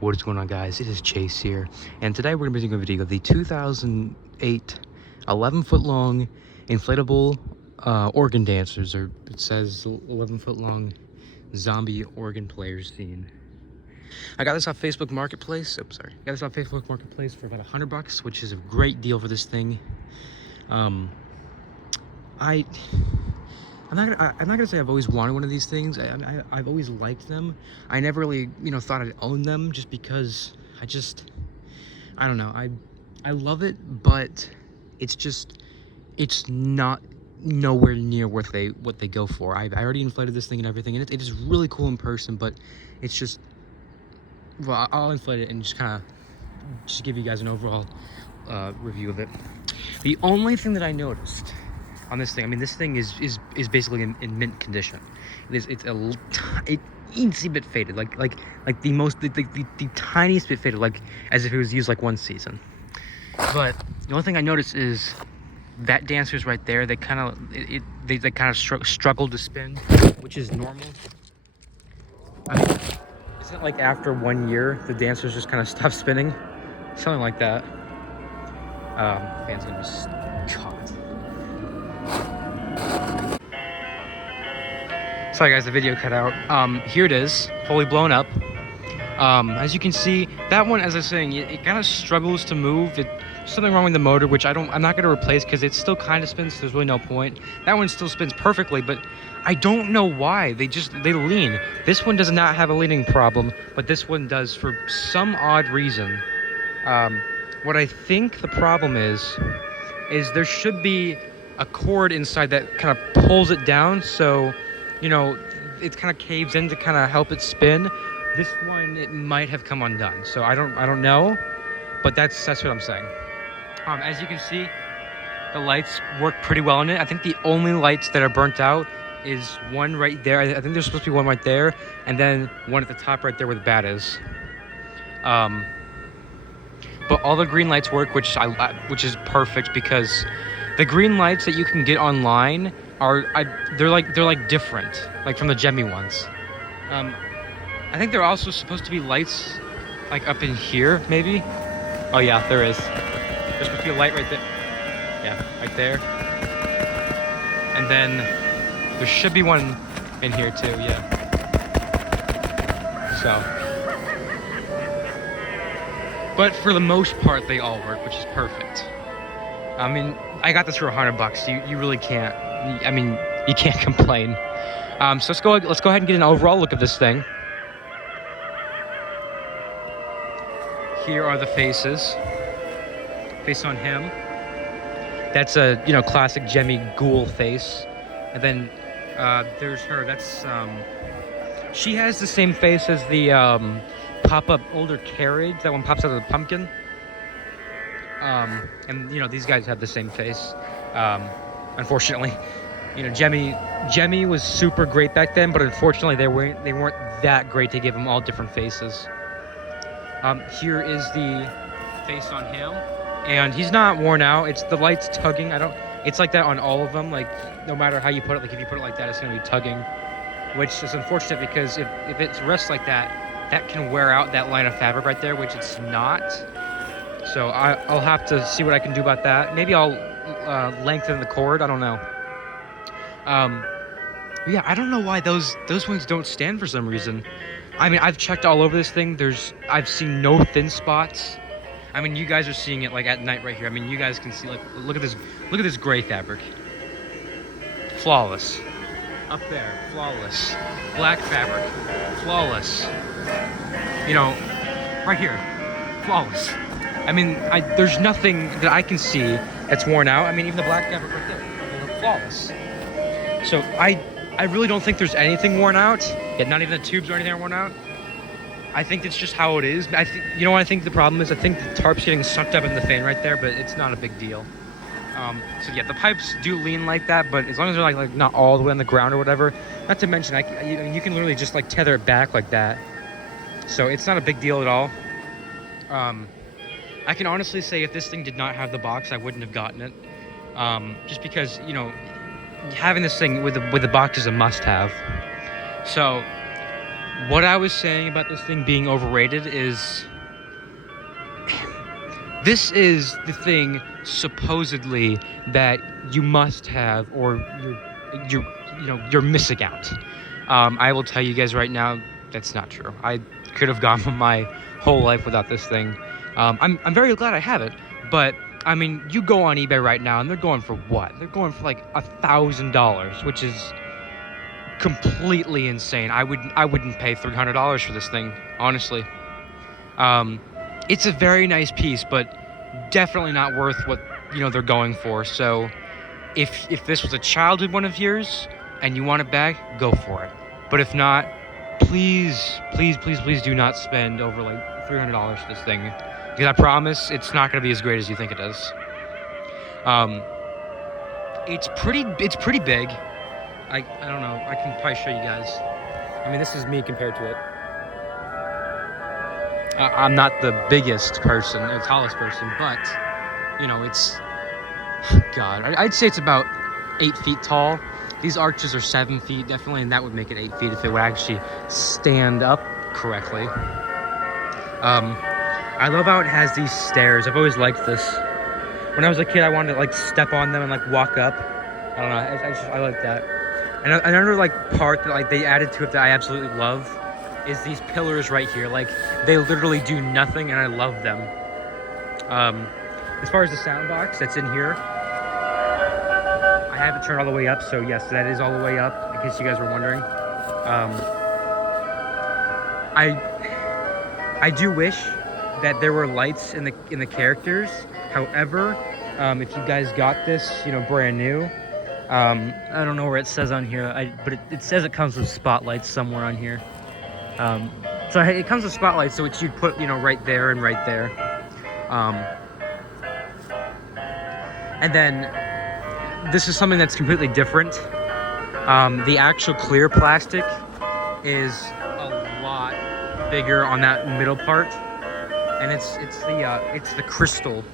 What is going on, guys? It is Chase here, and today we're going to be doing a video of the 2008 11-foot long inflatable organ dancers, or it says 11-foot long zombie organ players scene. I got this off Facebook Marketplace. Oh, sorry. I got this off Facebook Marketplace for about $100, which is a great deal for this thing. I'm not gonna say I've always wanted one of these things. I've always liked them. I never really, thought I'd own them, just because I don't know. I love it, but it's not nowhere near what they go for. I already inflated this thing and everything, and it is really cool in person, but it's just, well, I'll inflate it and just give you guys an overall review of it. The only thing that I noticed on this thing, I mean, this thing is basically in mint condition. It's a teensy bit faded, like the tiniest bit faded, like as if it was used like one season. But the only thing I noticed is that dancers right there, they kind of struggle to spin, which is normal. I mean, isn't it like after 1 year the dancers just kind of stop spinning, something like that? Fan's gonna be caught. Sorry guys, the video cut out. Here it is, fully blown up. As you can see, that one, as I was saying, it kind of struggles to move. There's something wrong with the motor, which I'm not gonna replace because it still kind of spins, so there's really no point. That one still spins perfectly, but I don't know why. They lean. This one does not have a leaning problem, but this one does for some odd reason. What I think the problem is there should be a cord inside that kind of pulls it down, so it kind of caves in to kind of help it spin. This one, it might have come undone, so I don't know, but that's what I'm saying. As you can see, the lights work pretty well in it. I think the only lights that are burnt out is one right there. I think there's supposed to be one right there, and then one at the top right there where the bat is. But all the green lights work, which is perfect, because the green lights that you can get online they're like different, like from the Gemmy ones. I think they're also supposed to be lights like up in here, maybe. Oh yeah, there is. There's supposed to be a light right there. Yeah, right there. And then there should be one in here too. Yeah. So. But for the most part, they all work, which is perfect. I mean, I got this for $100. You really can't. I mean, you can't complain. So let's go ahead and get an overall look at this thing. Here are the faces. Face on him. That's a classic Gemmy ghoul face. And then there's her. That's she has the same face as the pop-up older carriage. That one pops out of the pumpkin. And these guys have the same face. Unfortunately, Gemmy was super great back then, but unfortunately they weren't that great to give them all different faces. Here is the face on him, and he's not worn out. It's the light's tugging. It's like that on all of them. Like, no matter how you put it, like if you put it like that, it's gonna be tugging, which is unfortunate, because if it rests like that, that can wear out that line of fabric right there, which it's not. So I'll have to see what I can do about that. Maybe I'll lengthen the cord. I don't know. Yeah, I don't know why those ones don't stand for some reason. I mean, I've checked all over this thing. I've seen no thin spots. I mean, you guys are seeing it like at night right here. I mean, you guys can see, like, look at this gray fabric. Flawless. Up there, flawless. Black fabric, flawless. Right here, flawless. I mean, there's nothing that I can see that's worn out. I mean, even the black fabric right there, flawless. So I really don't think there's anything worn out. Yet not even the tubes or anything are worn out. I think it's just how it is. I think what I think the problem is. I think the tarp's getting sucked up in the fan right there, but it's not a big deal. So yeah, the pipes do lean like that, but as long as they're like not all the way on the ground or whatever. Not to mention, you can literally just like tether it back like that. So it's not a big deal at all. I can honestly say if this thing did not have the box, I wouldn't have gotten it. Just because having this thing with the box is a must-have. So what I was saying about this thing being overrated is this is the thing supposedly that you must have, or you're missing out. I will tell you guys right now, that's not true. I could have gone my whole life without this thing. I'm very glad I have it, but I mean, you go on eBay right now and they're going for what? They're going for like $1,000, which is completely insane. I wouldn't pay $300 for this thing, honestly. It's a very nice piece, but definitely not worth what they're going for. So if this was a childhood one of yours and you want it back, go for it. But if not, please do not spend over like $300 for this thing, because I promise it's not going to be as great as you think it is. It's pretty big. I don't know. I can probably show you guys. I mean, this is me compared to it. I'm not the biggest person, the tallest person, but it's God. I'd say it's about 8 feet tall. These arches are 7 feet, definitely, and that would make it 8 feet if it would actually stand up correctly. I love how it has these stairs. I've always liked this. When I was a kid, I wanted to like step on them and like walk up. I don't know. I like that. And another like part that like they added to it that I absolutely love is these pillars right here. Like they literally do nothing, and I love them. As far as the sound box that's in here, I have it turned all the way up, so yes, that is all the way up, in case you guys were wondering. I do wish that there were lights in the characters. However, if you guys got this, brand new, I don't know where it says on here, but it says it comes with spotlights somewhere on here. So it comes with spotlights, so which you'd put, right there and right there. And then this is something that's completely different. The actual clear plastic is a lot bigger on that middle part, and it's the crystal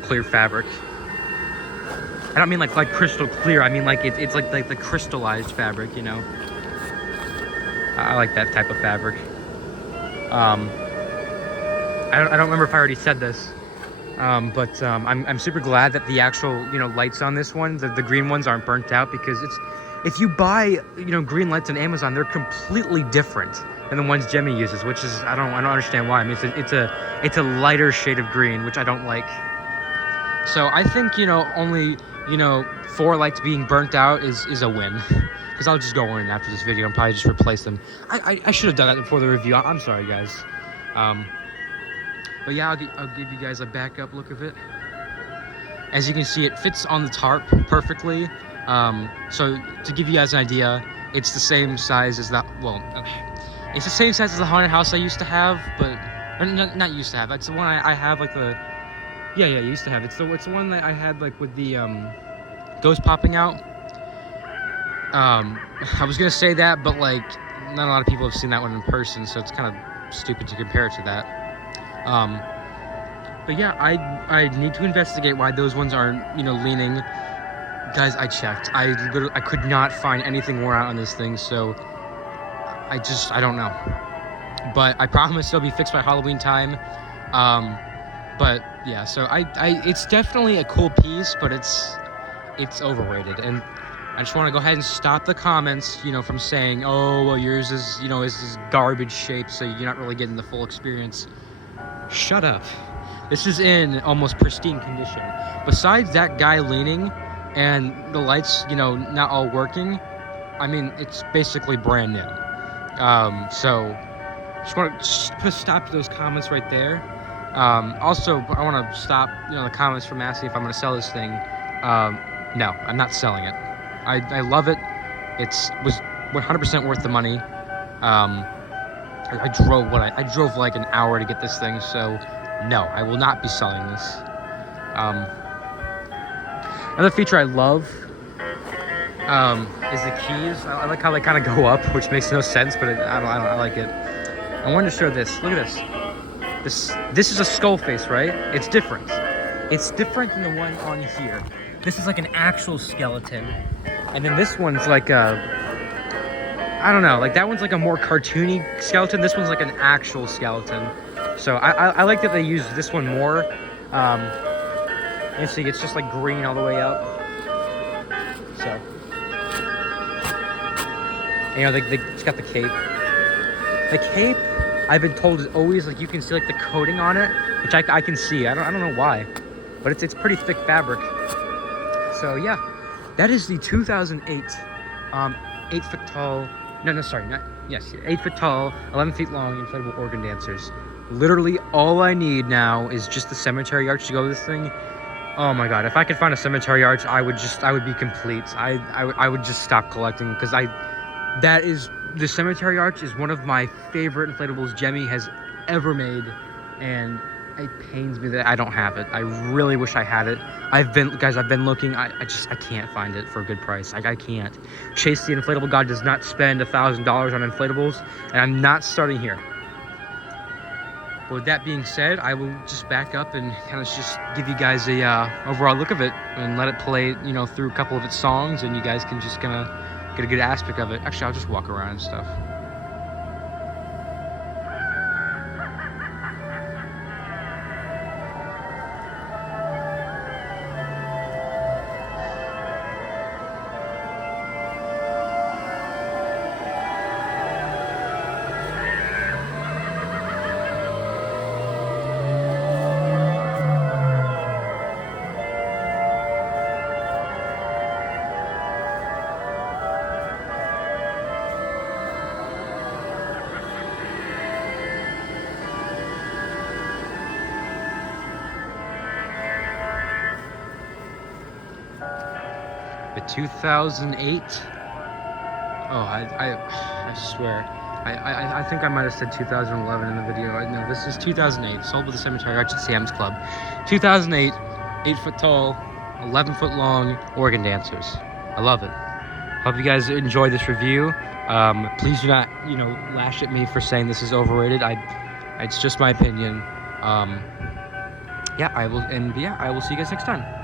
clear fabric. I don't mean like crystal clear. I mean like it's like the crystallized fabric. I like that type of fabric. I don't remember if I already said this. But I'm super glad that the actual lights on this one, the green ones, aren't burnt out, because if you buy green lights on Amazon, they're completely different than the ones Gemmy uses, which is I don't understand why. I mean, it's a lighter shade of green, which I don't like. So I think only 4 lights being burnt out is a win, because I'll just go in after this video and probably just replace them. I should have done that before the review. I'm sorry, guys. But yeah, I'll give you guys a backup look of it. As you can see, it fits on the tarp perfectly. So to give you guys an idea, it's the same size as that. Well, it's the same size as the haunted house I used to have, but not used to have. It's the one I have, like the used to have. It's the one that I had like with the ghost popping out. I was gonna say that, but like not a lot of people have seen that one in person, so it's kind of stupid to compare it to that. But yeah, I need to investigate why those ones aren't, leaning. Guys, I checked. I could not find anything worn out on this thing, so I don't know. But I promise it'll be fixed by Halloween time. But yeah, so it's definitely a cool piece, but it's overrated. And I just want to go ahead and stop the comments, from saying, oh, well, yours is, is this garbage shape, so you're not really getting the full experience. Shut up. This is in almost pristine condition. Besides that guy leaning and the lights, not all working, I mean, it's basically brand new. So just want to stop those comments right there. Also, I want to stop, the comments from asking if I'm going to sell this thing. No, I'm not selling it. I love it. Was 100% worth the money. I drove like an hour to get this thing, so no, I will not be selling this. Another feature I love is the keys. I like how they kind of go up, which makes no sense, but I like it. I wanted to show this. Look at this. This is a skull face, right? It's different. It's different than the one on here. This is like an actual skeleton, and then this one's like a I don't know, like that one's like a more cartoony skeleton. This one's like an actual skeleton. So I like that they use this one more. And see, it's just like green all the way up. So, you know, it's got the cape. The cape, I've been told, is always like, you can see like the coating on it, which I can see. I don't know why, but it's pretty thick fabric. So yeah, that is the 2008 8 foot tall. No, sorry, not yes, 8 foot tall, 11 feet long inflatable organ dancers. Literally, all I need now is just the cemetery arch to go with this thing. Oh my god, if I could find a cemetery arch, I would be complete. I would just stop collecting, because the cemetery arch is one of my favorite inflatables Gemmy has ever made, and it pains me that I don't have it. I really wish I had it. I've been looking. I can't find it for a good price. I can't. Chase the Inflatable God does not spend $1,000 on inflatables, and I'm not starting here. But with that being said, I will just back up and kind of just give you guys a overall look of it and let it play, you know, through a couple of its songs, and you guys can just kind of get a good aspect of it. Actually, I'll just walk around and stuff. The 2008. Oh, I swear. I think I might have said 2011 in the video. No, this is 2008. Sold with the cemetery arch at Sam's Club. 2008, 8 foot tall, 11 foot long organ dancers. I love it. Hope you guys enjoy this review. Please do not, you know, lash at me for saying this is overrated. It's just my opinion. Yeah, I will see you guys next time.